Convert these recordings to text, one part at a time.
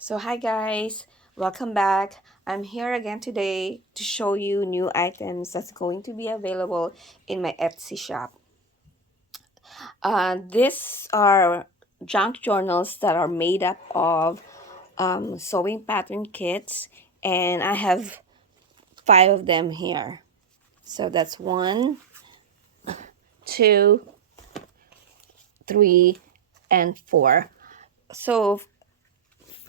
So hi guys, welcome back. I'm here again today to show you new items that's going to be available in my Etsy shop. These are junk journals that are made up of sewing pattern kits, and I have 5 of them here. So that's 1, 2, 3, and 4. So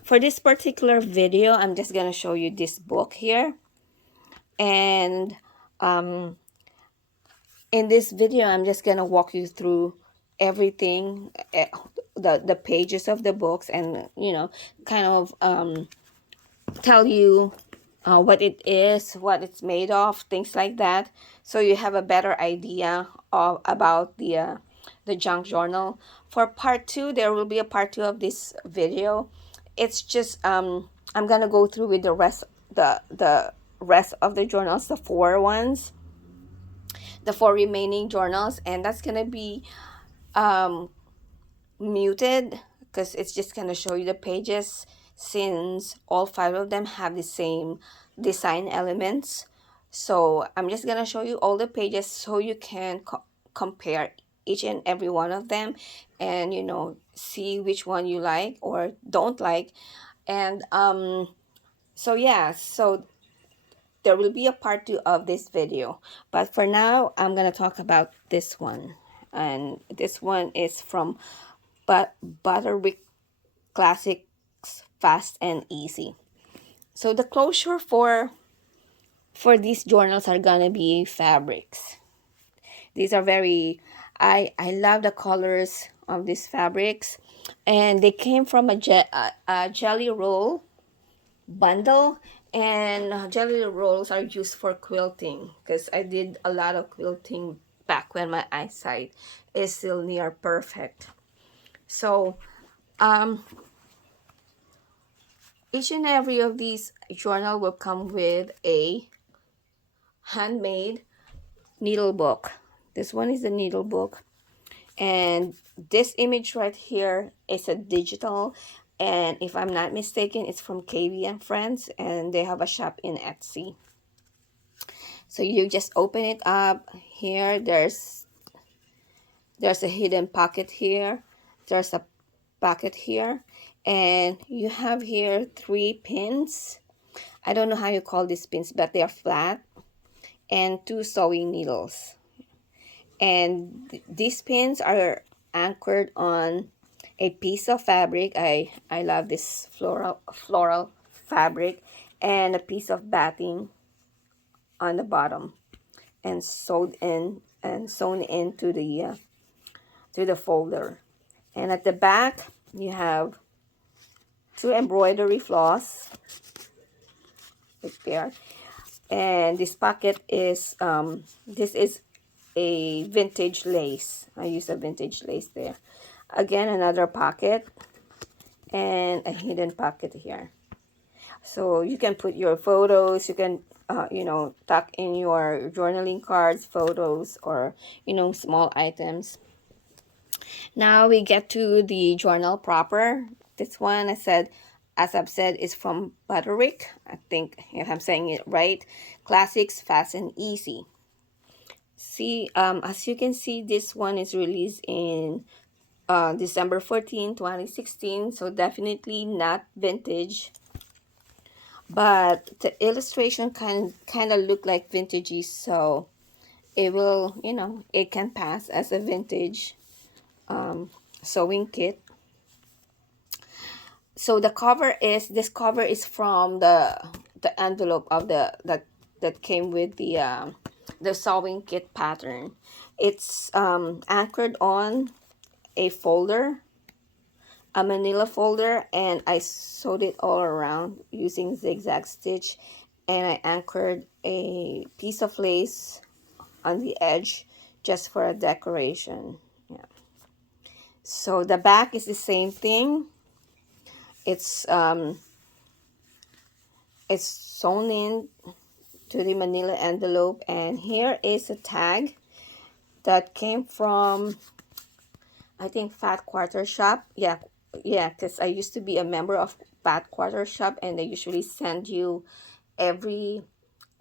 for this particular video, I'm just gonna show you this book here, and um, in this video I'm just gonna walk you through everything, the pages of the books, and kind of tell you what it is, what it's made of, things like that, so you have a better idea of about the junk journal. For part 2, there will be a part 2 of this video. It's just I'm gonna go through with the rest of the journals, the 4 ones, the 4 remaining journals, and that's gonna be um, muted because it's just gonna show you the pages, since all 5 of them have the same design elements. So I'm just gonna show you all the pages so you can compare each and every one of them, and see which one you like or don't like. And so yeah, so there will be a part 2 of this video, but for now I'm gonna talk about this one. And this one is from Butterwick Classics Fast and Easy. So the closure for these journals are gonna be fabrics. These are very, I love the colors of these fabrics, and they came from a jelly roll bundle. And jelly rolls are used for quilting because I did a lot of quilting back when my eyesight is still near perfect. So um each and every of these journal will come with a handmade needle book. This one is the needle book, and this image right here is a digital, and if I'm not mistaken, it's from KB and Friends, and they have a shop in Etsy. So you just open it up. Here there's a hidden pocket here, there's a pocket here, and you have here 3 pins. I don't know how you call these pins, but they are flat, and 2 sewing needles. And these pins are anchored on a piece of fabric. I love this floral fabric, and a piece of batting on the bottom, and sewed in and sewn into the to the folder. And at the back you have 2 embroidery floss right there. And this pocket is this is a vintage lace. I use a vintage lace there. Again, another pocket, and a hidden pocket here. So you can put your photos, you can tuck in your journaling cards, photos, or small items. Now we get to the journal proper. This one, as I've said, is from Butterick. I think if I'm saying it right. Classics Fast and Easy. See, as you can see, this one is released in December 14, 2016. So definitely not vintage, but the illustration kind of look like vintagey, so it will, it can pass as a vintage sewing kit. So this cover is from the envelope of that came with the sewing kit pattern. It's anchored on a folder, a manila folder, and I sewed it all around using zigzag stitch, and I anchored a piece of lace on the edge just for a decoration. Yeah. So the back is the same thing. It's it's sewn in to the manila envelope, and here is a tag that came from, I think, Fat Quarter Shop. Yeah, Yeah, because I used to be a member of Pat Quarter Shop, and they usually send you every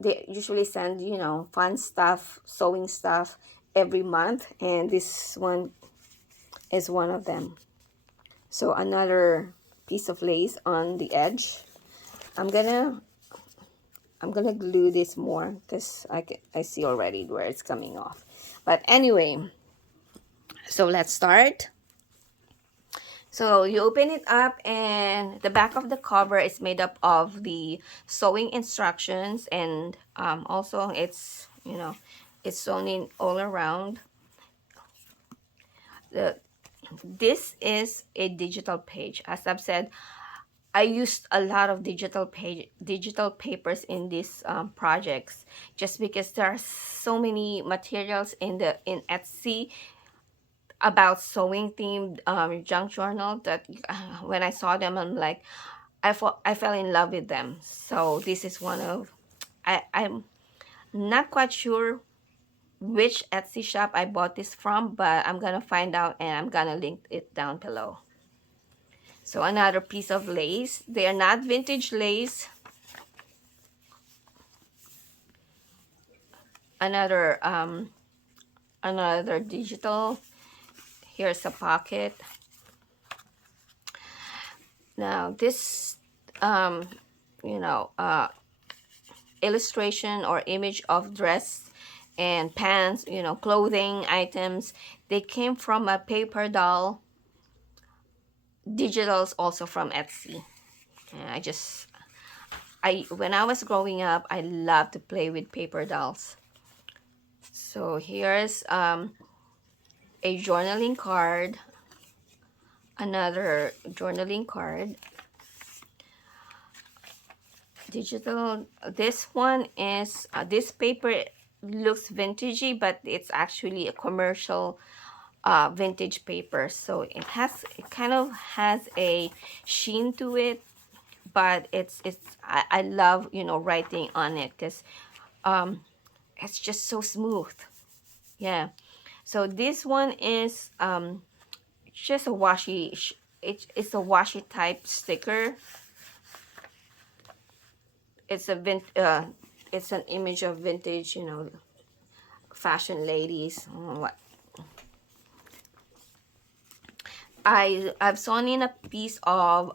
they usually send, you know, fun stuff, sewing stuff every month, and this one is one of them. So another piece of lace on the edge. I'm gonna I'm gonna glue this more because I see already where it's coming off. But anyway, so let's start. So you open it up, and the back of the cover is made up of the sewing instructions, and also it's, you know, it's sewn in all around. This is a digital page. As I've said, I used a lot of digital papers in these projects, just because there are so many materials in Etsy about sewing themed junk journal that when I saw them, I'm like, I fell in love with them. So this is one of, I'm not quite sure which Etsy shop I bought this from, but I'm gonna find out and I'm gonna link it down below. So another piece of lace. They are not vintage lace. Another another digital. Here's a pocket. Now this you know, illustration or image of dress and pants, you know, clothing items, they came from a paper doll. Digitals also from Etsy. And I when I was growing up, I loved to play with paper dolls. So here's a journaling card, another journaling card, digital. This one is this paper looks vintagey, but it's actually a commercial vintage paper. So it kind of has a sheen to it, but I love, you know, writing on it because it's just so smooth. Yeah. So this one is just a washi. It's a washi type sticker. It's a it's an image of vintage, you know, fashion ladies. What I've sewn in a piece of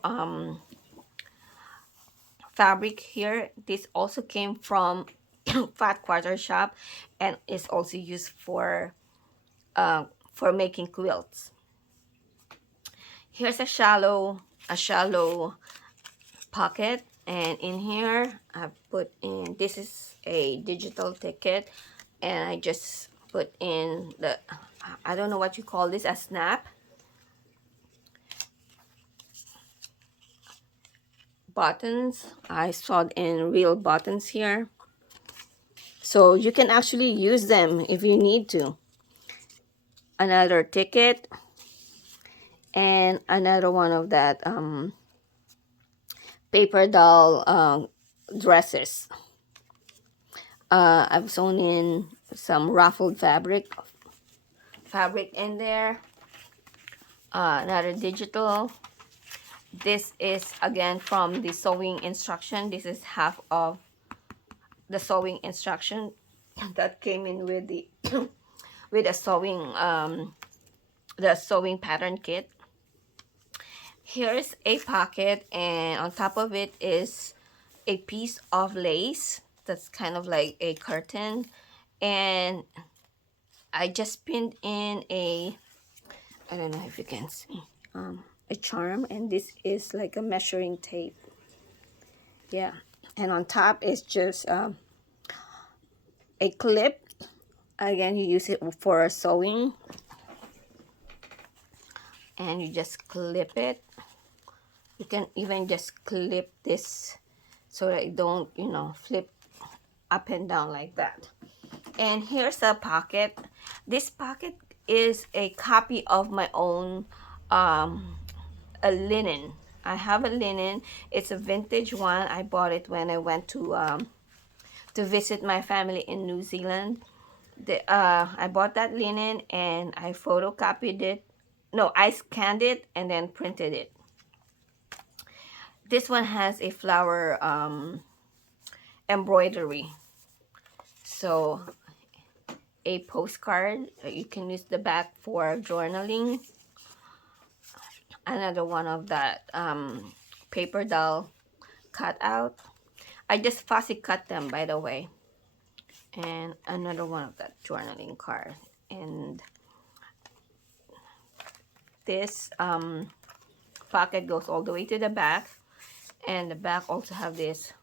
fabric here. This also came from Fat Quarter Shop, and is also used for making quilts. Here's a shallow pocket, and in here I put in, this is a digital ticket, and I just put in the, I don't know what you call this, a snap buttons. I sewed in real buttons here, so you can actually use them if you need to. Another ticket, and another one of that paper doll dresses. I've sewn in some ruffled fabric in there. Another digital. This is again from the sewing instruction. This is half of the sewing instruction that came in with the with the sewing pattern kit. Here's a pocket, and on top of it is a piece of lace that's kind of like a curtain, and I just pinned in a, I don't know if you can see, a charm, and this is like a measuring tape. Yeah, and on top is just a clip. Again, you use it for sewing, and you just clip it. You can even just clip this so that it don't, you know, flip up and down like that. And here's a pocket. This pocket is a copy of my own a linen. I have a linen. It's a vintage one. I bought it when I went to visit my family in New Zealand. I bought that linen and I photocopied it no, I scanned it and then printed it. This one has a flower embroidery. So a postcard, you can use the back for journaling. Another one of that paper doll cutout. I just fussy cut them, by the way. And another one of that journaling card. And this pocket goes all the way to the back, and the back also have this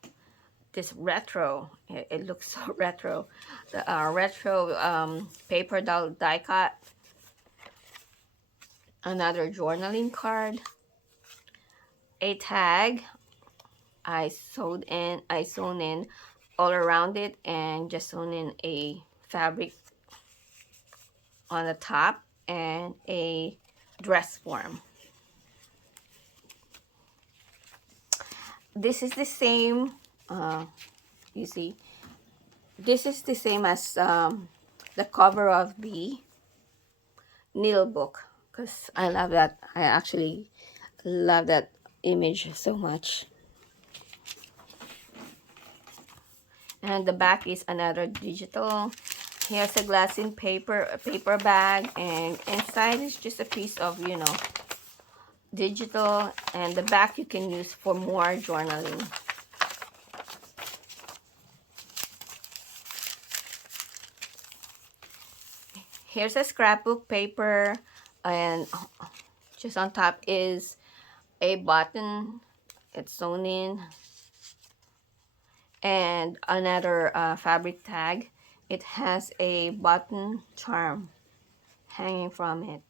retro. It looks so retro. The retro paper doll die cut. Another journaling card. A tag. I sewn in all around it and just sewn in a fabric on the top and a dress form. This is the same, you see, this is the same as the cover of the needle book, because I love that. I actually love that image so much. And the back is another digital. Here's a glassine paper, a paper bag, and inside is just a piece of, you know, digital, and the back you can use for more journaling. Here's a scrapbook paper, and just on top is a button. It's sewn in, and another fabric tag. It has a button charm hanging from it.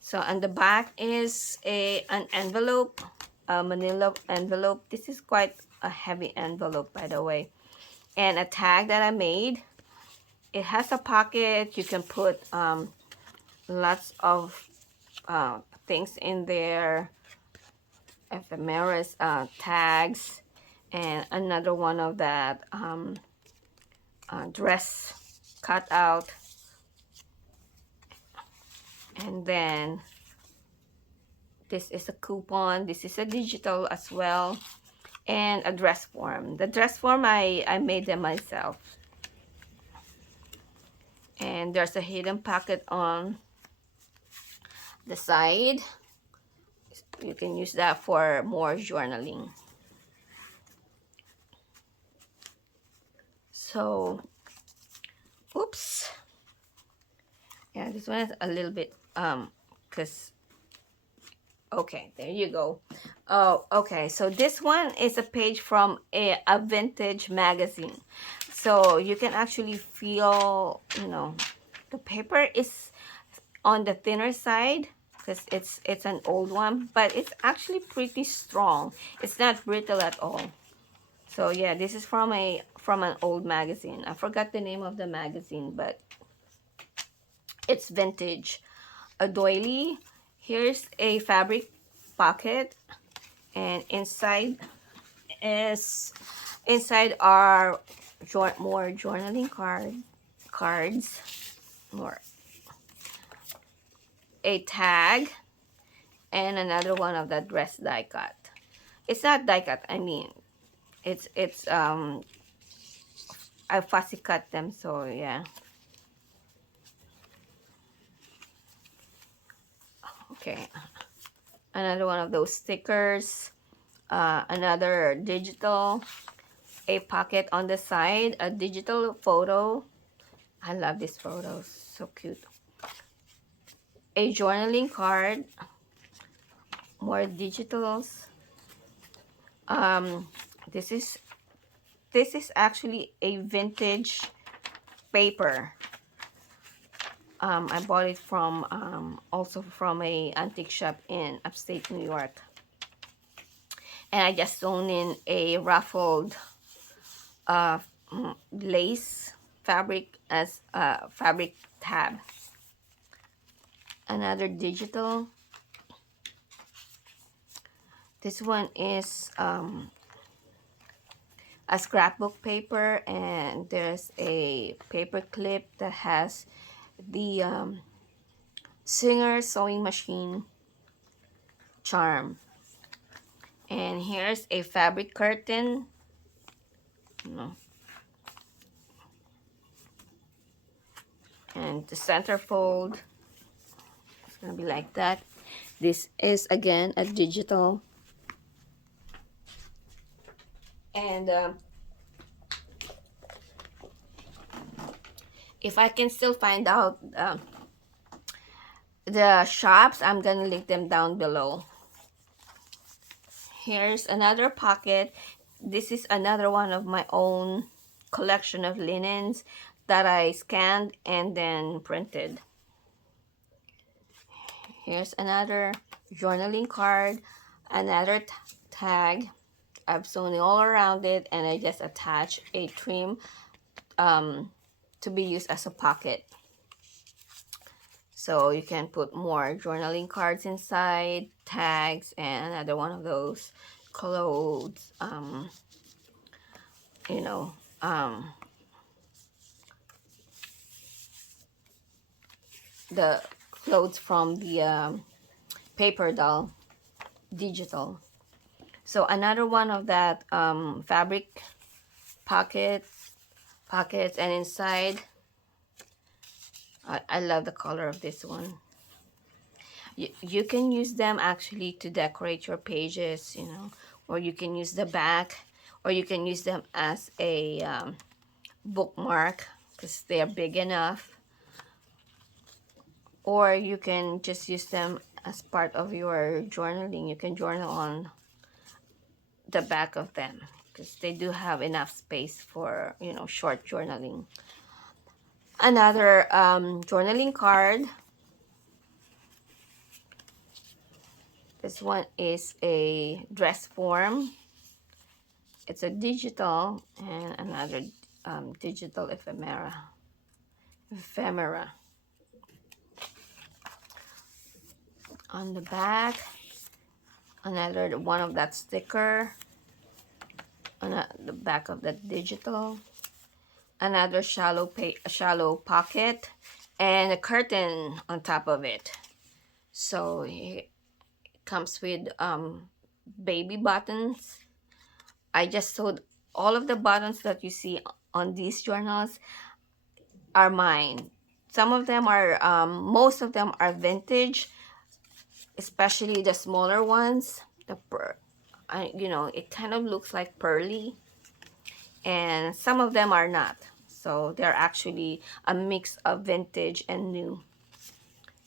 So on the back is an envelope, a manila envelope. This is quite a heavy envelope, by the way. And a tag that I made. It has a pocket. You can put lots of things in there. Ephemeris, tags, and another one of that dress cutout. And then this is a coupon. This is a digital as well, and a dress form. The dress form I made them myself. And there's a hidden pocket on the side. You can use that for more journaling. So, oops. Yeah, this one is a little bit because okay, there you go. Oh, okay, so this one is a page from a vintage magazine. So you can actually feel, you know, the paper is on the thinner side because it's an old one, but it's actually pretty strong. It's not brittle at all. So yeah, this is from an old magazine. I forgot the name of the magazine, but it's vintage. A doily. Here's a fabric pocket, and inside are more journaling cards, more a tag, and another one of that dress die cut. It's not die cut. I mean, it's I fussy cut them. So yeah. Okay. Another one of those stickers. Another digital. A pocket on the side. A digital photo. I love these photos. So cute. A journaling card. More digitals. This is actually a vintage paper. I bought it from also from a antique shop in upstate New York, and I just sewn in a ruffled lace fabric as a fabric tab. Another digital. This one is a scrapbook paper, and there's a paper clip that has the Singer sewing machine charm. And here's a fabric curtain. No. And the centerfold, it's gonna be like that. This is again a digital. And if I can still find out the shops, I'm gonna link them down below. Here's another pocket. This is another one of my own collection of linens that I scanned and then printed. Here's another journaling card, another tag. I've sewn it all around it, and I just attach a trim to be used as a pocket. So you can put more journaling cards inside, tags, and another one of those clothes, you know, the clothes from the paper doll digital. So another one of that fabric pockets, and inside, I love the color of this one. You can use them actually to decorate your pages, you know, or you can use the back, or you can use them as a bookmark because they are big enough, or you can just use them as part of your journaling. You can journal on the back of them because they do have enough space for, you know, short journaling. Another journaling card. This one is a dress form. It's a digital, and another digital ephemera. On the back, another one of that sticker on the back of that digital. Another shallow pocket, and a curtain on top of it. So it comes with baby buttons. I just sewed all of the buttons that you see on these journals are mine. Some of them are, most of them are vintage, especially the smaller ones. You know, it kind of looks like pearly, and some of them are not. So they're actually a mix of vintage and new.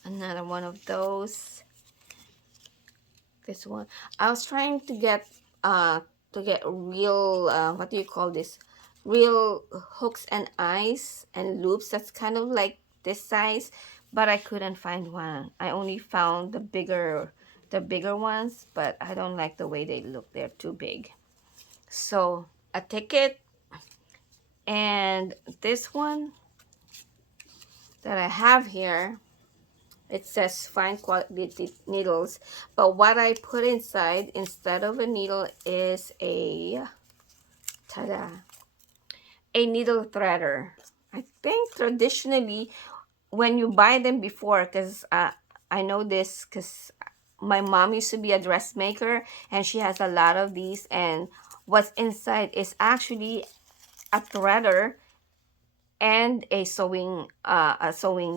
Another one of those. This one, I was trying to get real what do you call this, real hooks and eyes and loops that's kind of like this size, but I couldn't find one. I only found the bigger ones, but I don't like the way they look. They're too big. So a ticket, and this one that I have here, it says fine quality needles, but what I put inside instead of a needle is a, ta-da, a needle threader. I think traditionally when you buy them before, because I know this because my mom used to be a dressmaker and she has a lot of these, and what's inside is actually a threader and a sewing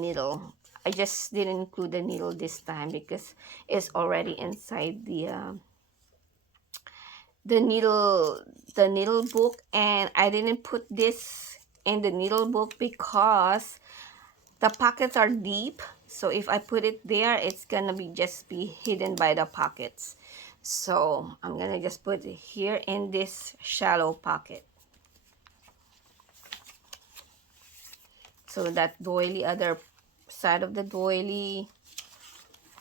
needle. I just didn't include the needle this time because it's already inside the needle book, and I didn't put this in the needle book because the pockets are deep. So if I put it there, it's gonna just be hidden by the pockets. So I'm gonna just put it here in this shallow pocket. So that doily, other side of the doily,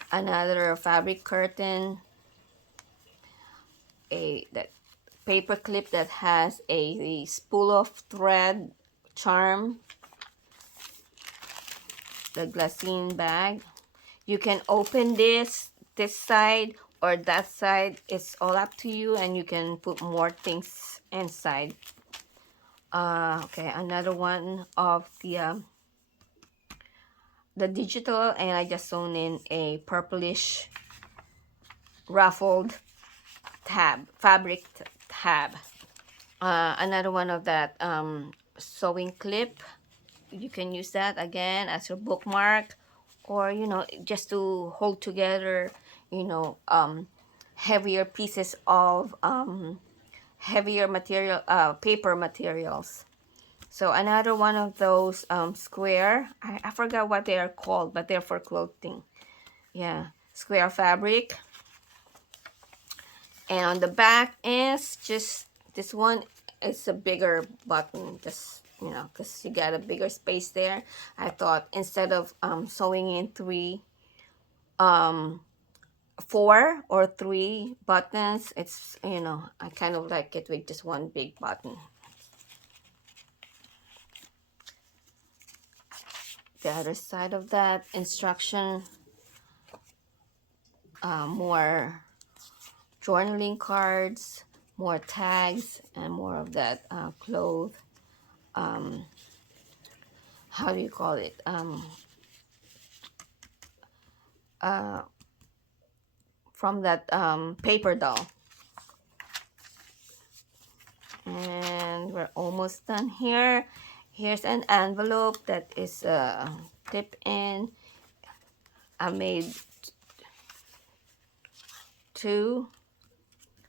another fabric curtain, that paper clip that has a spool of thread charm, the glassine bag. You can open this side or that side. It's all up to you, and you can put more things inside. Okay, another one of the the digital, and I just sewn in a purplish ruffled fabric tab. Another one of that sewing clip. You can use that again as your bookmark, or just to hold together heavier pieces of heavier material, paper materials. So another one of those square, I forgot what they are called, but they're for clothing. Yeah, square fabric. And on the back is just this one. It's a bigger button, just because you got a bigger space there. I thought instead of sewing in four or three buttons, it's I kind of like it with just one big button. The other side of that instruction, more journaling cards, more tags, and more of that cloth. How do you call it? From that paper doll. And we're almost done here. Here's an envelope that is tip in. I made 2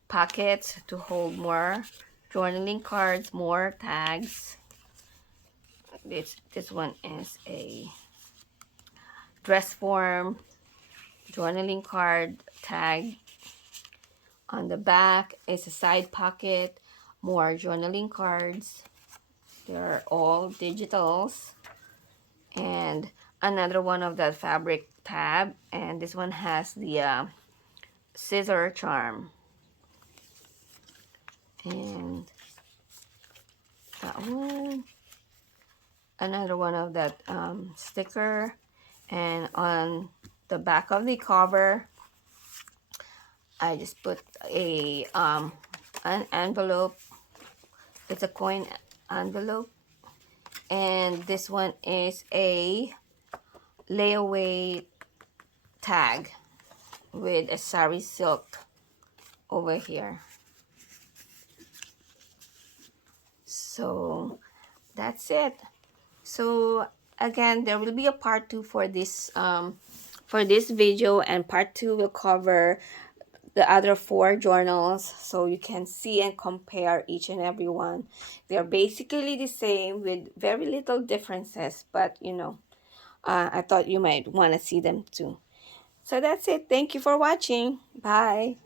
pockets to hold more journaling cards, more tags. This one is a dress form journaling card tag. On the back is a side pocket, more journaling cards. They're all digitals. And another one of that fabric tab, and this one has the scissor charm. And that one, another one of that sticker. And on the back of the cover, I just put an envelope. It's a coin envelope, and this one is a layaway tag with a sari silk over here. So that's it. So again, there will be a part 2 for this video, and part 2 will cover the other 4 journals, so you can see and compare each and every one. They're basically the same with very little differences, but I thought you might want to see them too. So that's it. Thank you for watching. Bye.